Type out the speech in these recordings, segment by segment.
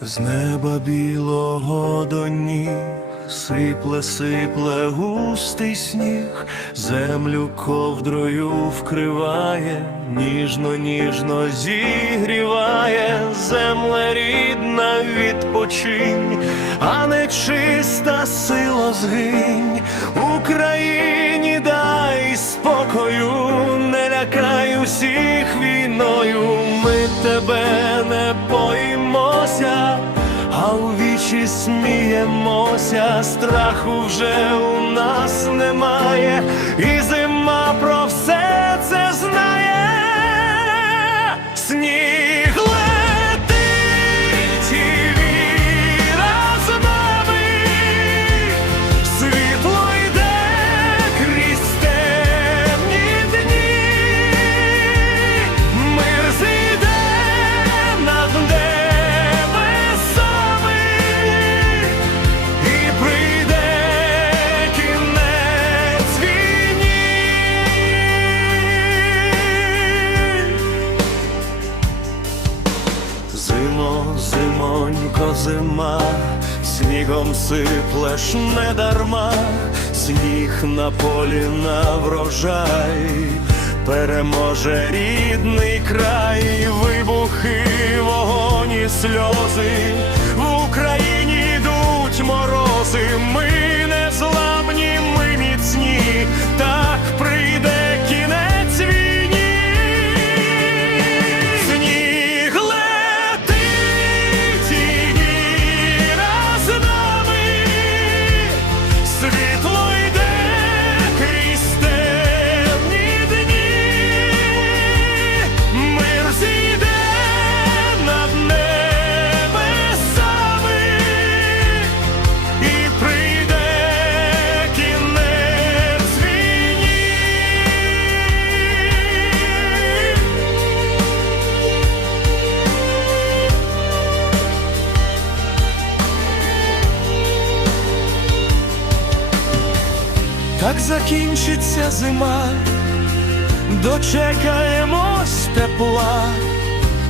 З неба білого до ніг сипле, сипле густий сніг, землю ковдрою вкриває, ніжно, ніжно зігріває, земля рідна відпочинь, а нечиста сила згинь, усіх війною, ми тебе не боїмося, а у вічі сміємося, страху вже у нас немає, і зима про все зимонько, зима, снігом сиплеш не дарма, сніг на полі на врожай, переможе рідний край, вибухи, вогоні, сльози, в Україні Так закінчиться зима, дочекаємось тепла,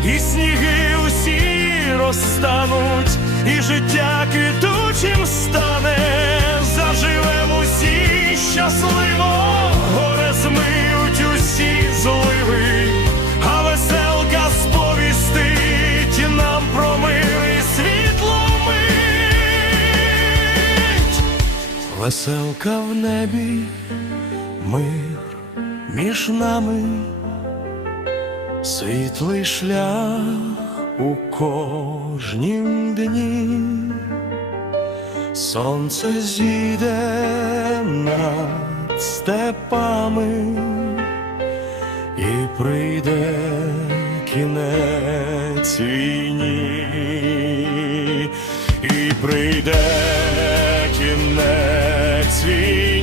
і сніги усі розстануть, і життя квітучим Веселка в небі, мир між нами, світлий шлях у кожнім дні, сонце зійде над степами і прийде кінець війні, і прийде кінець світ.